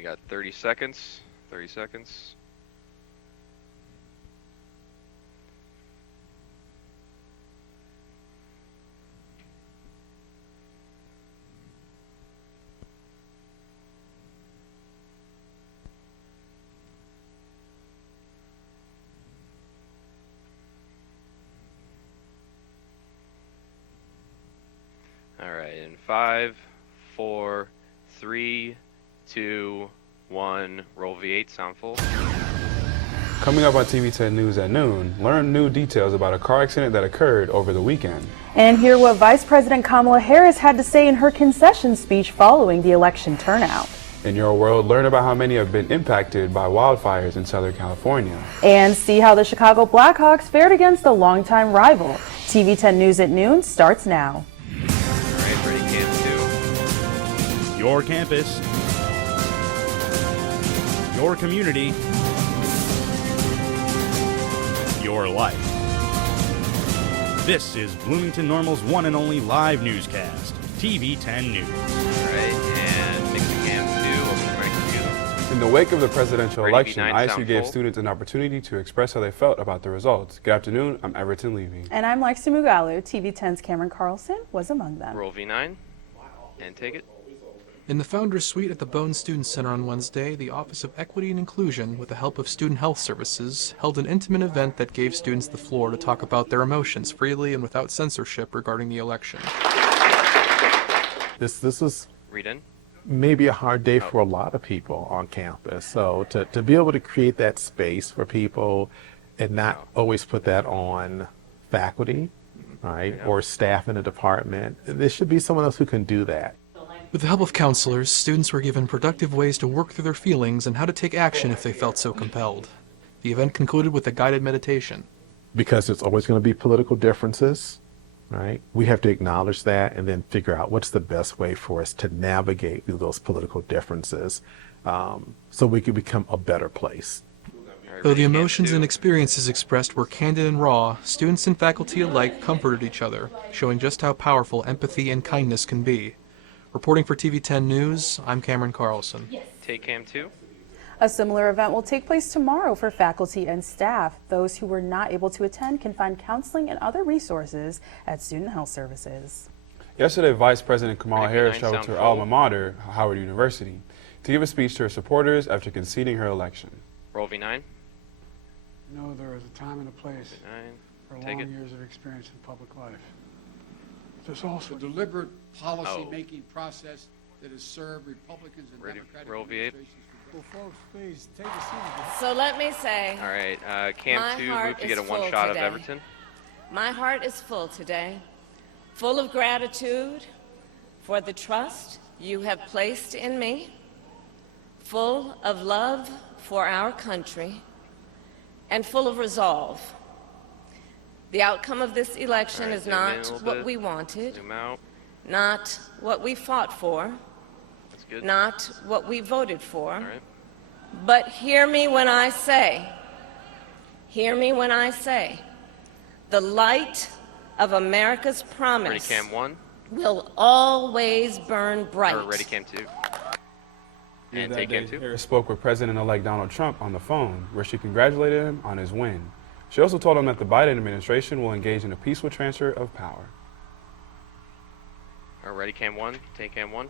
we got 30 seconds. 30 seconds. All right, in 5, 4, 3, 2, 1, roll V8, sound full. Coming up on TV 10 News at noon, learn new details about a car accident that occurred over the weekend. And hear what Vice President Kamala Harris had to say in her concession speech following the election turnout. In your world, learn about how many have been impacted by wildfires in Southern California. And see how the Chicago Blackhawks fared against a longtime rival. TV 10 News at noon starts now. Ready, Cam 2. Your campus, your community, your life. This is Bloomington Normal's one and only live newscast, TV 10 News. All right, and mix the Cam 2, open the mic computer. In the wake of the presidential Ready, election, V9, ISU sound gave full. students an opportunity to express how they felt about the results. Good afternoon, I'm Everton Levy. And I'm Lexi Mugalu. TV 10's Cameron Carlson was among them. Roll V9, and take it. In the Founders Suite at the Bone Student Center on Wednesday, the Office of Equity and Inclusion, with the help of Student Health Services, held an intimate event that gave students the floor to talk about their emotions freely and without censorship regarding the election. This was Read in. maybe a hard day for a lot of people on campus. So to be able to create that space for people and not always put that on faculty, right, or staff in a department, there should be someone else who can do that. With the help of counselors, students were given productive ways to work through their feelings and how to take action if they felt so compelled. The event concluded with a guided meditation. Because there's always going to be political differences, right? We have to acknowledge that and then figure out what's the best way for us to navigate through those political differences so we can become a better place. Though the emotions and experiences expressed were candid and raw, students and faculty alike comforted each other, showing just how powerful empathy and kindness can be. Reporting for TV 10 News, I'm Cameron Carlson. Take Cam 2. A similar event will take place tomorrow for faculty and staff. Those who were not able to attend can find counseling and other resources at Student Health Services. Yesterday, Vice President Kamala Ready, Harris V9, traveled sound to her full. alma mater, Howard University, to give a speech to her supporters after conceding her election. Roll V9. No, there is a time and a place for Take long it. years of experience in public life. There's The also deliberate policy-making process that has served Republicans and Ready, Democratic roll V8. administrations for Well, folks, please take a seat. So let me say, All right, My Cam 2, heart move to is get a full one shot today. of Everton. my heart is full today, full of gratitude for the trust you have placed in me, full of love for our country, and full of resolve. The outcome of this election All right, is zoom in a not little what bit. we wanted, Zoom out. not what we fought for, That's good. not what we voted for. All right. But hear me when I say, the light of America's Ready, promise Cam 1. will always burn bright. Or ready, Cam 2. And That take Cam day, 2. Harris spoke with President-elect Donald Trump on the phone, where she congratulated him on his win. She also told him that the Biden administration will engage in a peaceful transfer of power. Or ready, Cam 1. Take Cam 1.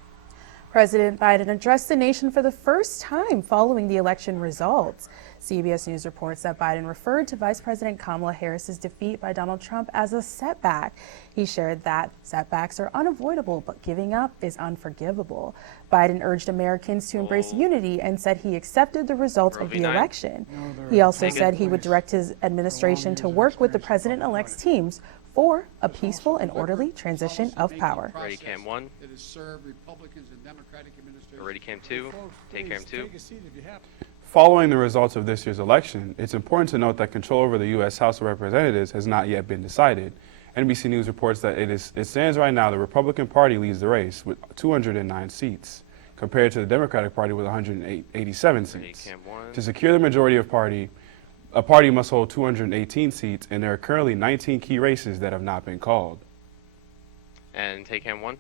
President Biden addressed the nation for the first time following the election results. CBS News reports that Biden referred to Vice President Kamala Harris's defeat by Donald Trump as a setback. He shared that setbacks are unavoidable, but giving up is unforgivable. Biden urged Americans to embrace unity and said he accepted the results of the V9. election. He also Take it. said he would direct his administration to work with the president-elect's teams for a peaceful and orderly transition of power. Ready, Cam 1. that has served Republicans and Democratic Or administrations. ready, Cam 2. Folks, Take please Cam 2. take a seat if you have. Following the results of this year's election, it's important to note that control over the U.S. House of Representatives has not yet been decided. NBC News reports that it stands right now the Republican Party leads the race with 209 seats, compared to the Democratic Party with 187 Ready, seats. Cam 1. To secure the majority of a party must hold 218 seats, and there are currently 19 key races that have not been called. And take Cam 1.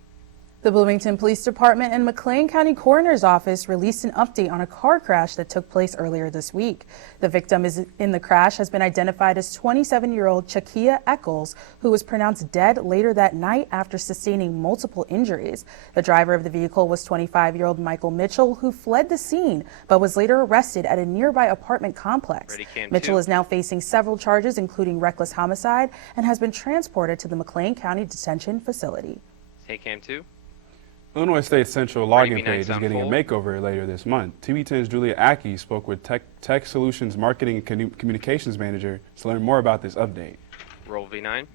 The Bloomington Police Department and McLean County Coroner's Office released an update on a car crash that took place earlier this week. The victim in the crash has been identified as 27-year-old Chakia Eccles, who was pronounced dead later that night after sustaining multiple injuries. The driver of the vehicle was 25-year-old Michael Mitchell, who fled the scene but was later arrested at a nearby apartment complex. Mitchell is now facing several charges, including reckless homicide, and has been transported to the McLean County Detention Facility. Take cam 2. Illinois State's central login page is getting a makeover later this month. TV10's Julia Aki spoke with Tech Solutions Marketing and Communications Manager to learn more about this update. Roll V9.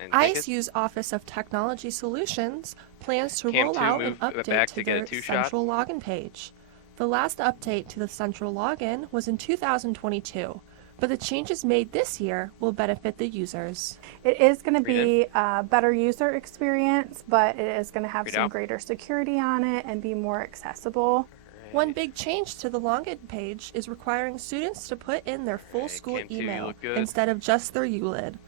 And ISU's Office of Technology Solutions plans to roll out an update to their central login page. The last update to the central login was in 2022. But the changes made this year will benefit the users. It is going to be a better user experience, but it is going to have some greater security on it and be more accessible. One big change to the login page is requiring students to put in their full school email instead of just their ULID.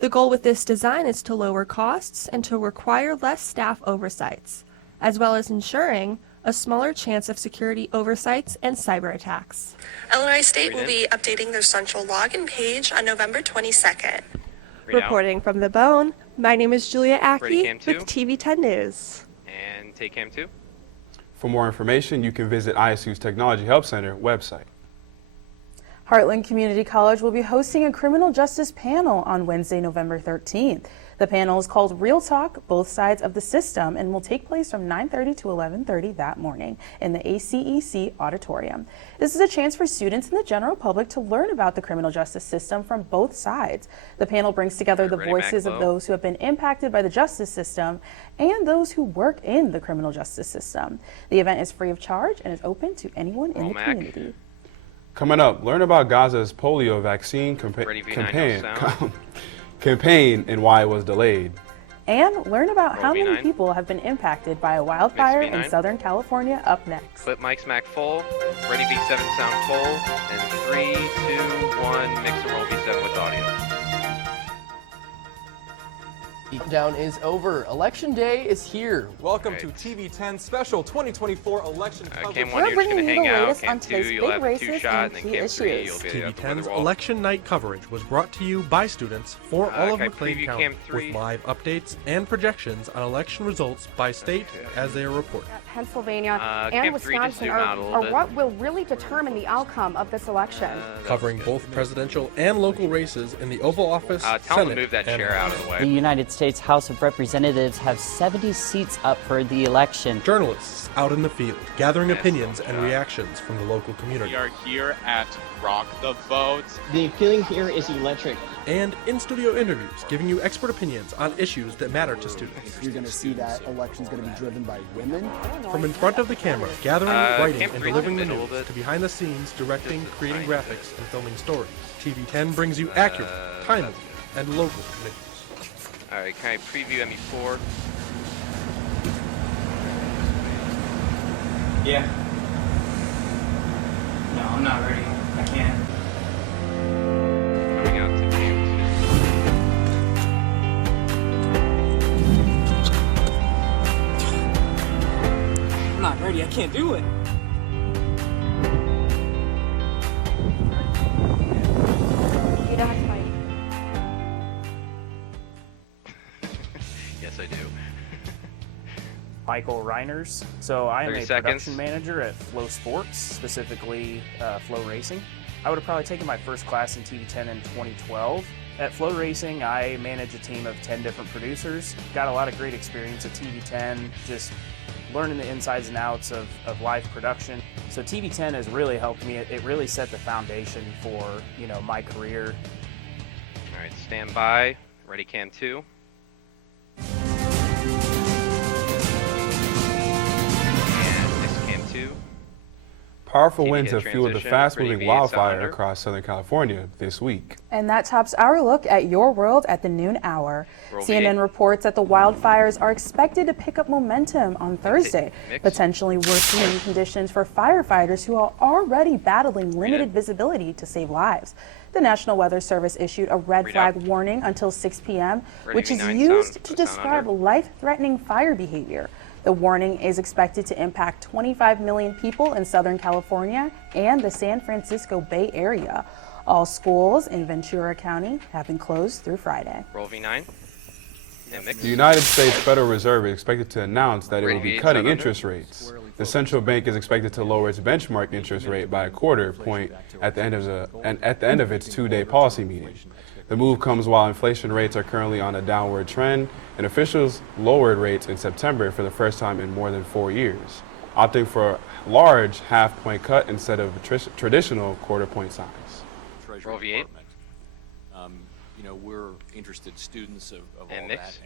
The goal with this design is to lower costs and to require less staff oversights, as well as ensuring a smaller chance of security oversights and cyber attacks. Illinois State will be updating their central login page on November 22nd. Reporting from the Bone, my name is Julia Aki with TV10 News. And take cam 2. For more information, you can visit ISU's Technology Help Center website. Heartland Community College will be hosting a criminal justice panel on Wednesday, November 13th. The panel is called Real Talk, Both Sides of the System, and will take place from 9:30 to 11:30 that morning in the ACEC auditorium. This is a chance for students and the general public to learn about the criminal justice system from both sides. The panel brings together the voices of those who have been impacted by the justice system and those who work in the criminal justice system. The event is free of charge and is open to anyone in the community. Coming up, learn about Gaza's polio vaccine campaign and why it was delayed. And learn about how many people have been impacted by a wildfire in Southern California up next. Clip mic smack full, ready V7 sound full, and 3, 2, 1, mix and roll V7 with audio. Countdown is over. Election day is here. Welcome to TV10 special 2024 election coverage. We're bringing you the latest on today's big races and key issues. TV10's election night coverage was brought to you by students for all of McLean County, with live updates and projections on election results by state as they are reported. Pennsylvania and Wisconsin are what will really determine the outcome of this election. Covering both presidential and local races in the Oval Office, tell them to move that chair out of the way. The United States House of Representatives have 70 seats up for the election. Journalists out in the field, gathering opinions and reactions from the local community. We are here at Rock the Vote. The feeling here is electric. And in-studio interviews, giving you expert opinions on issues that matter to students. You're going to see that election's going to be driven by women. From in front of the camera, gathering, writing, and delivering the news, to behind the scenes, directing, creating graphics, and filming stories, TV10 brings you accurate, timely, and local news. Alright, can I preview ME4? Yeah. No, I'm not ready. I can't. Coming out to game 2. I'm not ready. I can't do it. You don't have to fight. Yes, I do. Michael Reiners. So I am a production manager at Flow Sports, specifically Flow Racing. I would have probably taken my first class in TV10 in 2012. At Flow Racing, I manage a team of 10 different producers. Got a lot of great experience at TV10, just learning the insides and outs of live production. So TV10 has really helped me. It really set the foundation for, my career. All right, stand by. Ready, cam 2. Powerful winds have fueled the fast-moving wildfire across Southern California this week. And that tops our look at your world at the noon hour. CNN reports that the wildfires are expected to pick up momentum on Thursday, potentially worsening conditions for firefighters who are already battling limited visibility to save lives. The National Weather Service issued a red flag warning until 6 p.m., which is used to describe life-threatening fire behavior. The warning is expected to impact 25 million people in Southern California and the San Francisco Bay Area. All schools in Ventura County have been closed through Friday. Roll V9. The United States Federal Reserve is expected to announce that it will be cutting interest rates. The central bank is expected to lower its benchmark interest rate by a quarter point at the end of its two-day policy meeting. The move comes while inflation rates are currently on a downward trend, and officials lowered rates in September for the first time in more than 4 years, opting for a large half-point cut instead of a traditional quarter-point size. Roll V8. You know, we're interested students of all and that.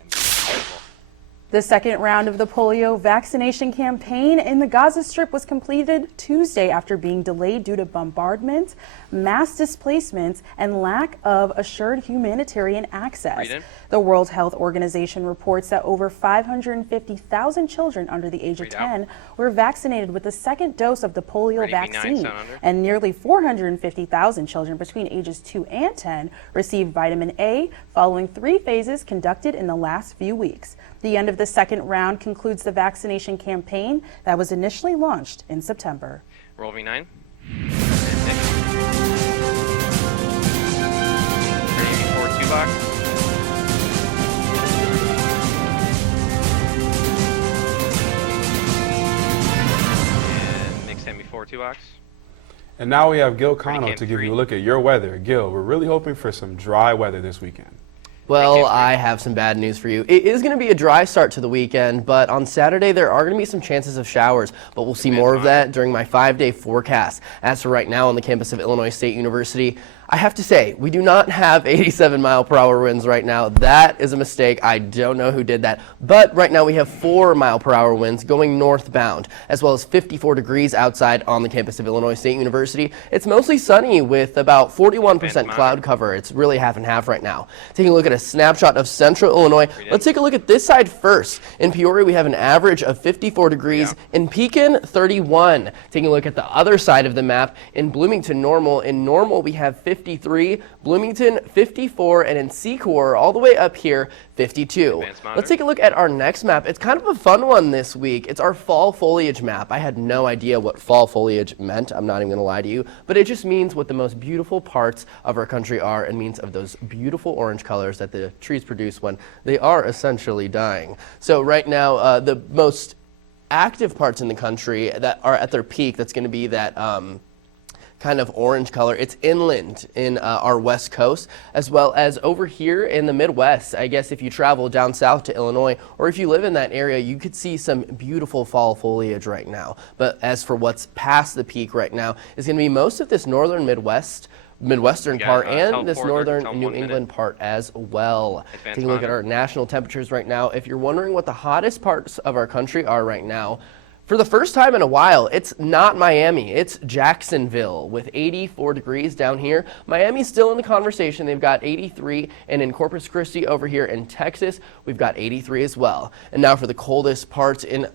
The second round of the polio vaccination campaign in the Gaza Strip was completed Tuesday after being delayed due to bombardment, mass displacements, and lack of assured humanitarian access. The World Health Organization reports that over 550,000 children under the age of 10 were vaccinated with the second dose of the polio vaccine, and nearly 450,000 children between ages 2 and 10 received vitamin A following 3 phases conducted in the last few weeks. The end of the second round concludes the vaccination campaign that was initially launched in September. Roll V9. Ready V4 2-box. And Nick's MB4 2-box. And now we have Gil Cano to give you a look at your weather. Gil, we're really hoping for some dry weather this weekend. Well, I have some bad news for you. It is going to be a dry start to the weekend, but on Saturday there are going to be some chances of showers, but we'll see more of that during my 5-day forecast. As for right now on the campus of Illinois State University, I have to say, we do not have 87-mile-per-hour winds right now. That is a mistake. I don't know who did that. But right now we have 4-mile-per-hour winds going northbound, as well as 54 degrees outside on the campus of Illinois State University. It's mostly sunny with about 41% cloud cover. It's really half and half right now. Taking a look at a snapshot of central Illinois, let's take a look at this side first. In Peoria, we have an average of 54 degrees. In Pekin, 31. Taking a look at the other side of the map, in Bloomington, Normal. In Normal, we have 53, Bloomington 54, and in Secor all the way up here 52. Let's take a look at our next map. It's kind of a fun one this week. It's our fall foliage map. I had no idea what fall foliage meant. I'm not even going to lie to you, but it just means what the most beautiful parts of our country are and means of those beautiful orange colors that the trees produce when they are essentially dying. So right now, the most active parts in the country that are at their peak, that's going to be that kind of orange color. It's inland in our west coast, as well as over here in the Midwest. I guess if you travel down south to Illinois, or if you live in that area, you could see some beautiful fall foliage right now. But as for what's past the peak right now, is going to be most of this northern Midwestern part and this northern New England part as well. Taking a look at our national temperatures right now. If you're wondering what the hottest parts of our country are right now, for the first time in a while, it's not Miami, it's Jacksonville with 84 degrees down here. Miami's still in the conversation. They've got 83, and in Corpus Christi over here in Texas, we've got 83 as well. And now for the coldest parts in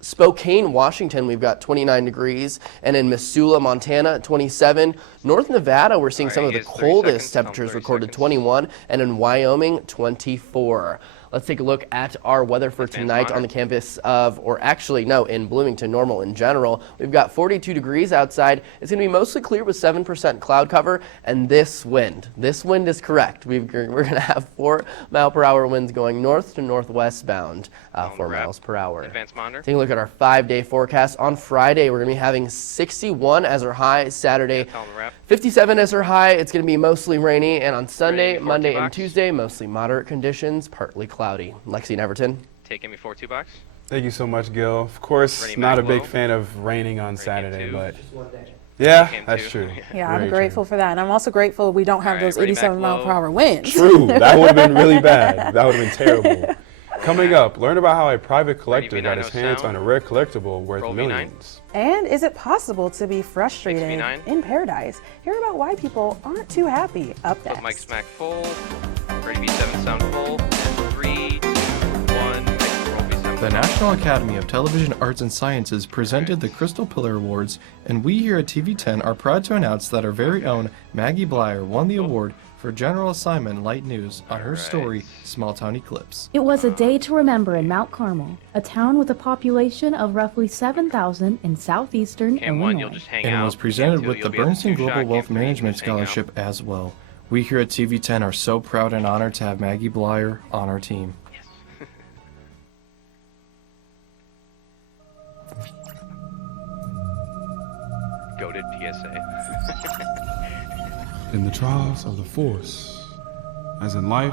Spokane, Washington, we've got 29 degrees, and in Missoula, Montana, 27. North Nevada, we're seeing some of the coldest temperatures recorded, 21, and in Wyoming, 24. Let's take a look at our weather for tonight on the campus of, or actually, no, in Bloomington, Normal in general. We've got 42 degrees outside. It's going to be mostly clear with 7% cloud cover, and this wind is correct. We're going to have 4-mile-per-hour winds going north to northwest bound, 4 miles per hour. Advanced monitor. Taking a look at our 5-day forecast. On Friday, we're going to be having 61 as our high. Saturday, 57 as our high. It's going to be mostly rainy, and on Sunday, Monday, and Tuesday, mostly moderate conditions, partly cloudy. Lexi and Everton. Take MB4 2-box. Thank you so much, Gil. Of course, not a big fan of raining on Saturday, but yeah, that's true. Yeah, I'm grateful for that. And I'm also grateful we don't have those 87-mile-per-hour winds. True. That would have been really bad. That would have been terrible. Coming up, learn about how a private collector got his hands on a rare collectible worth millions. And is it possible to be frustrated in paradise? Hear about why people aren't too happy up next. Put mic smack full. Ready V7 sound full. And 3, 2, 1. Roll V7. The National Academy of Television Arts and Sciences presented the Crystal Pillar Awards, and we here at TV10 are proud to announce that our very own Maggie Blyer won the award for General Assignment Light News on her story, Small Town Eclipse. It was a day to remember in Mount Carmel, a town with a population of roughly 7,000 in southeastern Illinois. And was presented with the Bernstein Global Wealth Management Scholarship as well. We here at TV10 are so proud and honored to have Maggie Blyer on our team. Goated PSA. In the trials of the force, as in life,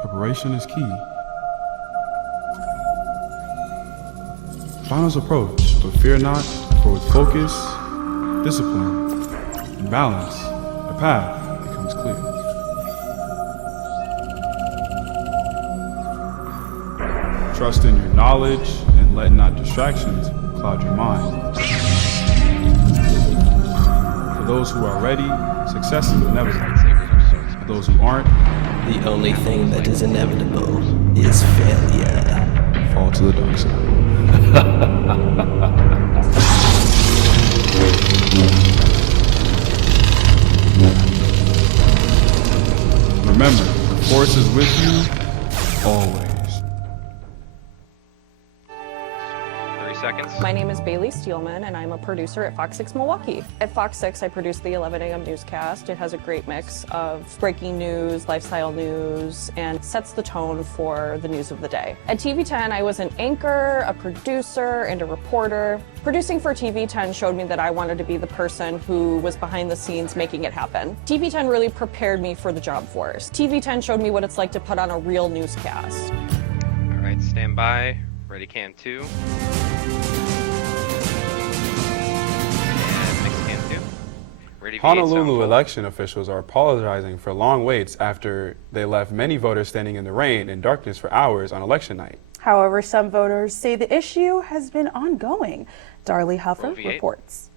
preparation is key. Finals approach, but fear not, for with focus, discipline, and balance, the path becomes clear. Trust in your knowledge and let not distractions cloud your mind. For those who are ready, success is inevitable. For those who aren't, the only thing that is inevitable is failure. Fall to the dark side. Remember, the force is with you always. Seconds. My name is Bailey Steelman, and I'm a producer at Fox 6 Milwaukee. At Fox 6, I produce the 11 a.m. newscast. It has a great mix of breaking news, lifestyle news, and sets the tone for the news of the day. At TV10, I was an anchor, a producer, and a reporter. Producing for TV10 showed me that I wanted to be the person who was behind the scenes making it happen. TV10 really prepared me for the job force. TV10 showed me what it's like to put on a real newscast. All right, stand by. Ready, cam 2. Honolulu election officials are apologizing for long waits after they left many voters standing in the rain and darkness for hours on election night. However, some voters say the issue has been ongoing. Darlie Huffer reports.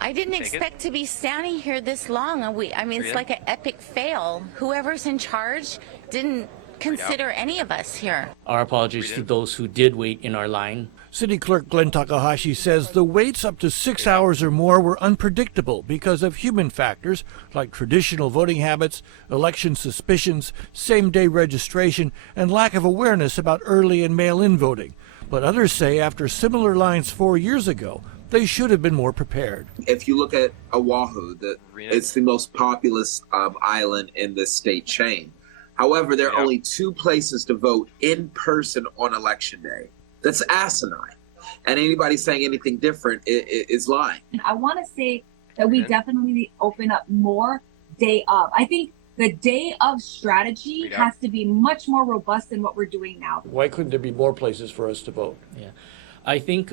I didn't expect to be standing here this long. I mean, it's like an epic fail. Whoever's in charge didn't consider any of us here. Our apologies to those who did wait in our line. City Clerk Glenn Takahashi says the waits up to 6 hours or more were unpredictable because of human factors like traditional voting habits, election suspicions, same-day registration, and lack of awareness about early and mail-in voting. But others say after similar lines 4 years ago, they should have been more prepared. If you look at Oahu, it's the most populous island in the state chain. However, there are only 2 places to vote in person on election day. That's asinine. And anybody saying anything different is lying. I want to say that we definitely need to open up more day of. I think the day of strategy has to be much more robust than what we're doing now. Why couldn't there be more places for us to vote? Yeah, I think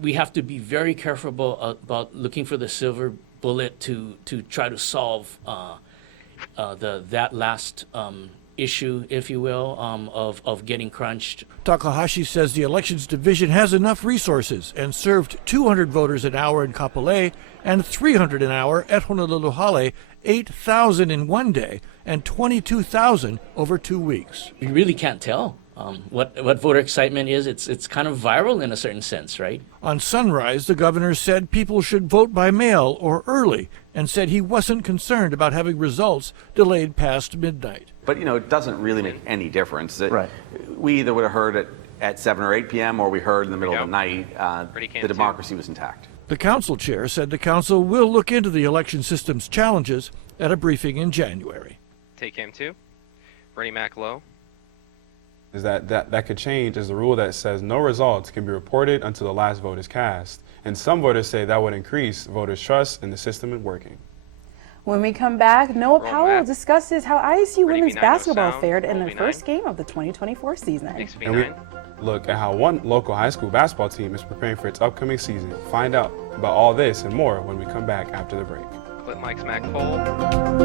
we have to be very careful about looking for the silver bullet to try to solve that last issue, if you will, of getting crunched. Takahashi says the Elections Division has enough resources and served 200 voters an hour in Kapolei and 300 an hour at Honoluluhale, 8,000 in one day and 22,000 over 2 weeks. You really can't tell what voter excitement is. It's kind of viral in a certain sense, right? On Sunrise, the governor said people should vote by mail or early and said he wasn't concerned about having results delayed past midnight. But, it doesn't really make any difference. We either would have heard it at 7 or 8 p.m. or we heard in the middle of the night. The democracy was intact. The council chair said the council will look into the election system's challenges at a briefing in January. Take cam 2. Bernie Mac low. Is that could change is the rule that says no results can be reported until the last vote is cast. And some voters say that would increase voters' trust in the system and working. When we come back, Noah Powell discusses how ISU women's basketball fared in their first game of the 2024 season. And we look at how one local high school basketball team is preparing for its upcoming season. Find out about all this and more when we come back after the break. Clip mic smack full.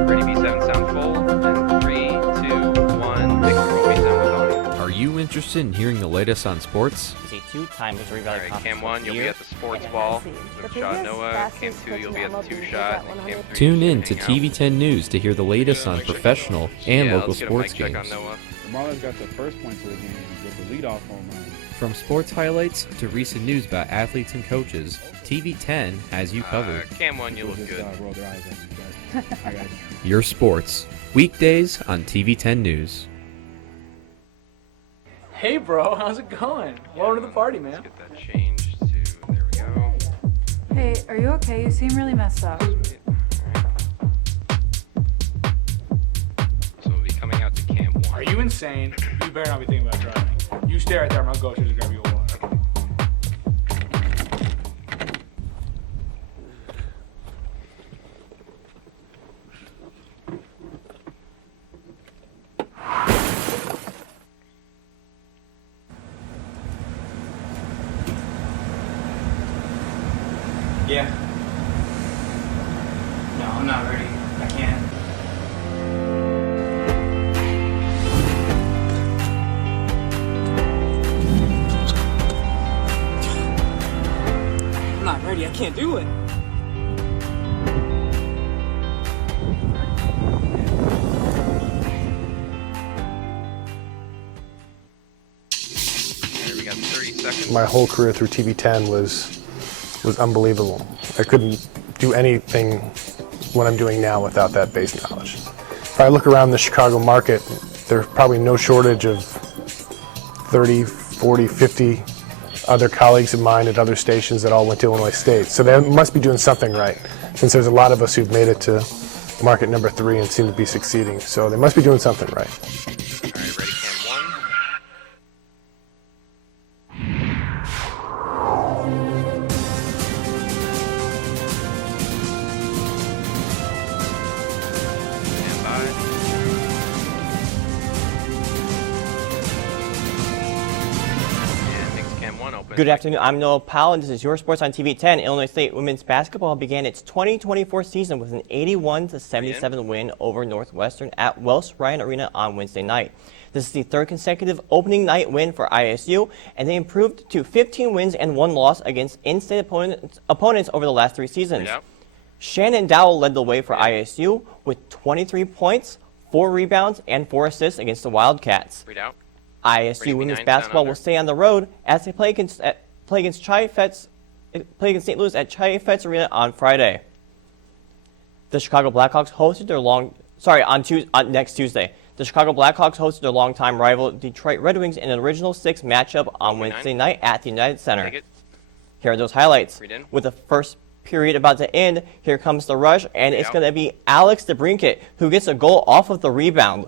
Ready B7 sound full. And 3, 2, 1. Take control B7 with audio. Are you interested in hearing the latest on sports? It's a 2-time Missouri Valley Conference. Cam 1, you'll be at the sports ball. With shot Noah. Cam 2, you'll be at the 2 shot. And Cam 3, tune in to TV10 News to hear the latest on professional and local sports games. Marlins got the first points of the game with a leadoff home run. From sports highlights to recent news about athletes and coaches, TV10 has you covered. Cam 1, you look Just, good. roll their eyes at me, but I got you. Your sports, weekdays on TV10 News. Hey, bro, how's it going? Welcome to the party, man. Let's get that changed to, there we go. Hey, are you okay? You seem really messed up. So we'll be coming out to Camp 1. Are you insane? You better not be thinking about driving. You stay right there, I'm gonna go upstairs and grab you a water. Yeah. No, I'm not ready. I can't. I'm not ready. I can't do it. There, we got 30 seconds. My whole career through TV10 was unbelievable. I couldn't do anything what I'm doing now without that base knowledge. If I look around the Chicago market, there's probably no shortage of 30, 40, 50 other colleagues of mine at other stations that all went to Illinois State. So they must be doing something right, since there's a lot of us who've made it to market number 3 and seem to be succeeding. So they must be doing something right. All right, ready, Cam 1. Stand by. And makes Cam 1 open. Good afternoon, I'm Noah Powell, and this is Your Sports on TV10. Illinois State women's basketball began its 2024 season with an 81-77 win over Northwestern at Wells Ryan Arena on Wednesday night. This is the third consecutive opening night win for ISU, and they improved to 15 wins and 1 loss against in-state opponents over the last 3 seasons. Shannon Dowell led the way for ISU with 23 points, 4 rebounds, and 4 assists against the Wildcats. Read out. ISU women's basketball will stay on the road as they play against St. Louis at Chaifetz Arena on Friday. The Chicago Blackhawks hosted their next Tuesday. The Chicago Blackhawks hosted their longtime rival Detroit Red Wings in an original 6 matchup on Wednesday night at the United Center. Here are those highlights. With the first period about to end, here comes the rush, and it's going to be Alex DeBrincat who gets a goal off of the rebound.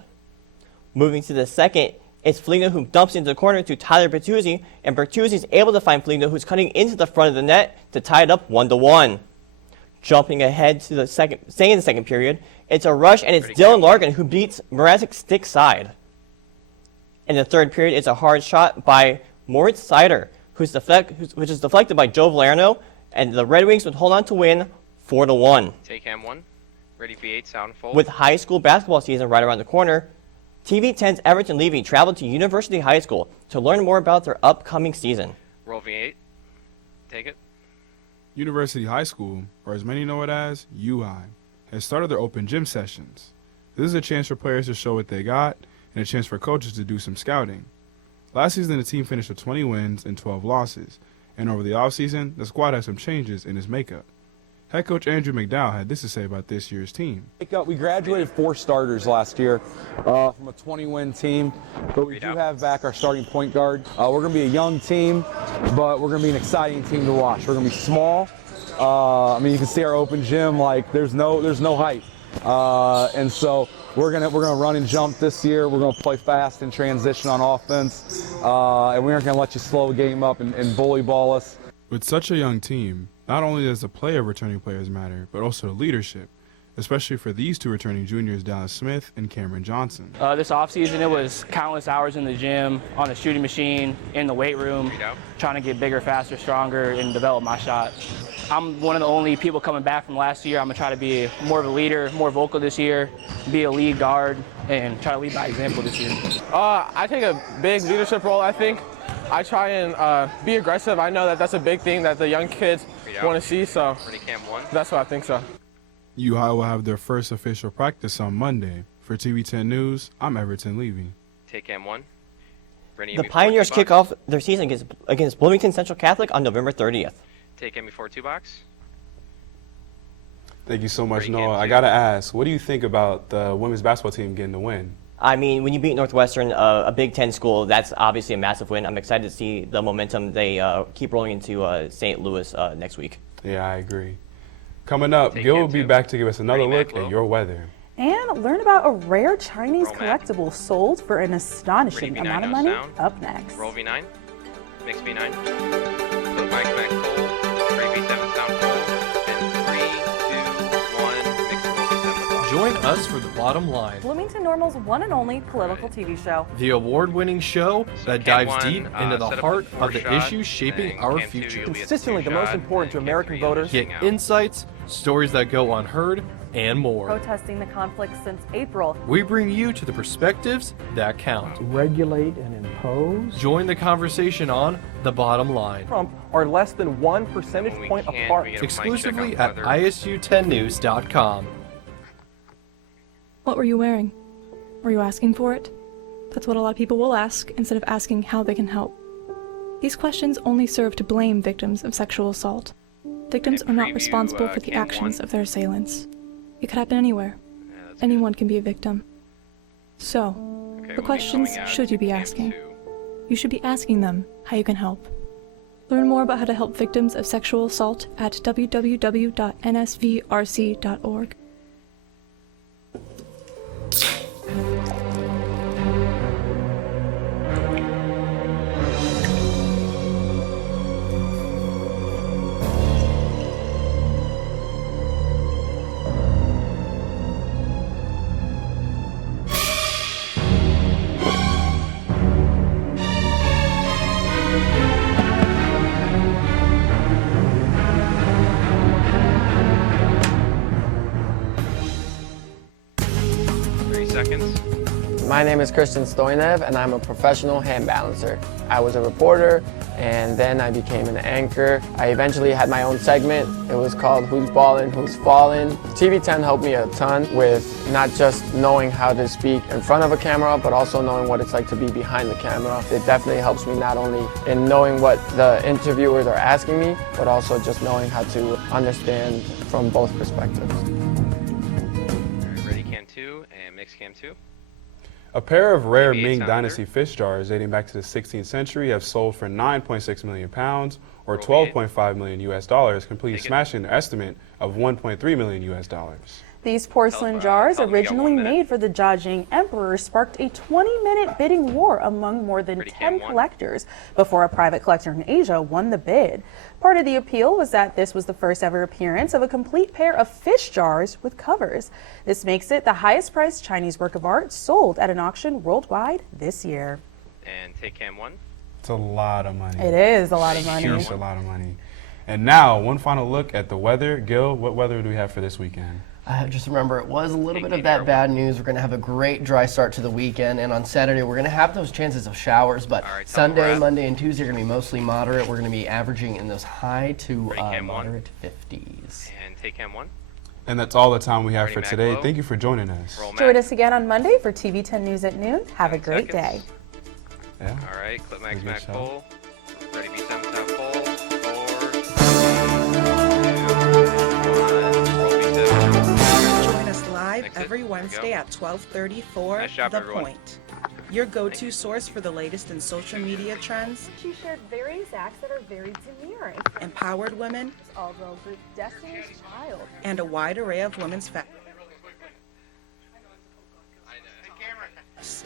Moving to the second, it's Foligno who dumps into the corner to Tyler Bertuzzi, and Bertuzzi is able to find Foligno, who's cutting into the front of the net to tie it up 1-1. Jumping ahead to the staying in the second period, it's a rush, and it's Dylan Larkin who beats Mrazek stick side. In the third period, it's a hard shot by Moritz Seider, which is deflected by Joe Valerno, and the Red Wings would hold on to win 4-1. Take Cam 1. Ready, V8, sound full. With high school basketball season right around the corner, TV10's Everton Levy traveled to University High School to learn more about their upcoming season. Roll V8. Take it. University High School, or as many know it as, UI, has started their open gym sessions. This is a chance for players to show what they got and a chance for coaches to do some scouting. Last season, the team finished with 20 wins and 12 losses, and over the offseason, the squad had some changes in its makeup. Head coach Andrew McDowell had this to say about this year's team. We graduated 4 starters last year from a 20-win team, but we do have back our starting point guard. We're going to be a young team, but we're going to be an exciting team to watch. We're going to be small. You can see our open gym, like there's no height, and so we're gonna run and jump this year. We're gonna play fast and transition on offense, and we aren't gonna let you slow the game up and bully ball us. With such a young team, not only does the play of returning players matter, but also the leadership, especially for these 2 returning juniors, Dallas Smith and Cameron Johnson. This offseason, it was countless hours in the gym, on the shooting machine, in the weight room, trying to get bigger, faster, stronger, and develop my shot. I'm one of the only people coming back from last year. I'm going to try to be more of a leader, more vocal this year, be a lead guard, and try to lead by example this year. I take a big leadership role, I think. I try and be aggressive. I know that that's a big thing that the young kids want to see, so that's what I think so. UI will have their first official practice on Monday. For TV10 News, I'm Everton Levy. take cam 1. Brittany, The before Pioneers 2 kick box. off their season against Bloomington Central Catholic on November 30th. Take cam before 2 box. Thank you so much, Break Noah. into- I got to ask, what do you think about the women's basketball team getting the win? I mean, when you beat Northwestern, a Big Ten school, that's obviously a massive win. I'm excited to see the momentum they keep rolling into St. Louis next week. Yeah, I agree. Coming up, Gil will be back to give us another look at your weather. And learn about a rare Chinese collectible sold for an astonishing Ready, B9, amount of no money sound. up next. Roll V9. Mix V9. Flip Mike back full. 3 V7 sound full. And 3, 2, 1. Mix roll V7 with off. Join us for The Bottom Line, Bloomington Normal's one and only political TV show. the award-winning show that cam dives one, deep into the set up heart the of the four-shot, issues shaping and our cam 2, future. you'll be at the Consistently the most two-shot, important to and American cam 3, you'll voters. just Get hang out. insights, stories that go unheard, and more. Protesting the conflict since April. We bring you to the perspectives that count. Regulate and impose. Join the conversation on The Bottom Line, Trump are less than 1 percentage When we point can't, apart. we get a mic check on exclusively at whether- isu10news.com. What were you wearing? Were you asking for it? That's what a lot of people will ask instead of asking how they can help. These questions only serve to blame victims of sexual assault. Victims are not preview, responsible for the cam actions 1. of their assailants. It could happen anywhere. Anyone can be a victim. So, Okay, the we'll be questions going out should you to be cam asking? 2. You should be asking them how you can help. Learn more about how to help victims of sexual assault at www.nsvrc.org. My name is Christian Stoinev, and I'm a professional hand balancer. I was a reporter, and then I became an anchor. I eventually had my own segment. It was called Who's Ballin', Who's Fallin'. TV10 helped me a ton with not just knowing how to speak in front of a camera, but also knowing what it's like to be behind the camera. It definitely helps me not only in knowing what the interviewers are asking me, but also just knowing how to understand from both perspectives. Ready cam 2 and mix cam 2. A pair of rare 88 Ming sounder. Dynasty fish jars dating back to the 16th century have sold for 9.6 million pounds or 12.5 million US dollars, completely smashing their estimate of 1.3 million US dollars. These porcelain jars, tell them we got originally 1 minute. made for the Jiajing Emperor, sparked a 20-minute bidding war among more than 10 collectors before a private collector in Asia won the bid. Part of the appeal was that this was the first ever appearance of a complete pair of fish jars with covers. This makes it the highest priced Chinese work of art sold at an auction worldwide this year. And take cam 1. It's a lot of money. It is a lot of money. It's a lot of money. And now, one final look at the weather. Gil, what weather do we have for this weekend? Just remember, it was a little bit of that bad news. We're going to have a great dry start to the weekend, and on Saturday we're going to have those chances of showers, but Sunday, Monday, and Tuesday are going to be mostly moderate. We're going to be averaging in those high to moderate 50s. And take cam 1. And that's all the time we have Ready, for Mac, today. low. Thank you for joining us. Join us again on Monday for TV10 News at noon. Have a great day. Yeah. All right, clip max Good back shot. full. Ready B7 sound full. 4, 2, 1, roll B7. Join us live Exit. every There we Wednesday go. at 12:30 for Nice job, The everyone. Point, your go-to source for the latest in social media trends, She shared various acts that are very demurring. empowered women, All-girl group Destiny's Child. and a wide array of women's facts.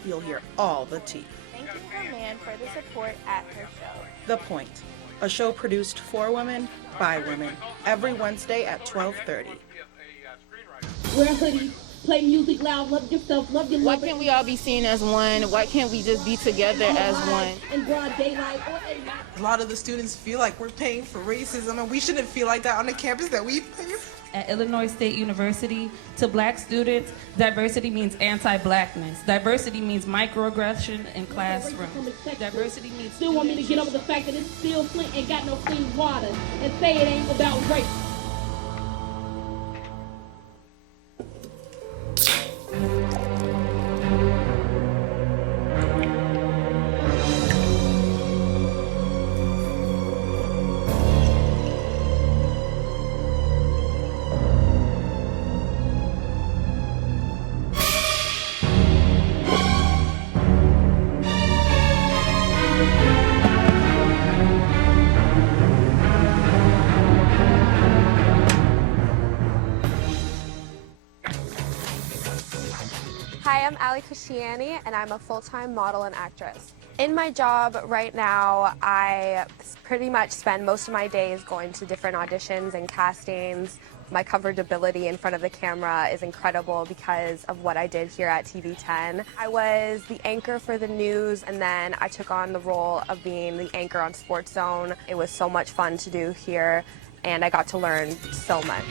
You'll hear all the tea. Thank you, her man, for the support at her show. The Point, a show produced for women, by women, every Wednesday at 12:30. Wear a hoodie, play music loud, love yourself, love your Why lover. can't we all be seen as one? Why can't we just be together as one? In broad daylight or at night. A lot of the students feel like we're paying for racism, and we shouldn't feel like that on the campus that we pay for. At Illinois State University, to black students, diversity means anti-blackness. Diversity means microaggression in classrooms. Diversity means Still want me to get over the fact that it's still Flint ain't got no clean water and say it ain't about race. Hi, I'm Ali Kushiani, and I'm a full-time model and actress. In my job right now, I pretty much spend most of my days going to different auditions and castings. My comfortability in front of the camera is incredible because of what I did here at TV10. I was the anchor for the news, and then I took on the role of being the anchor on Sports Zone. It was so much fun to do here, and I got to learn so much.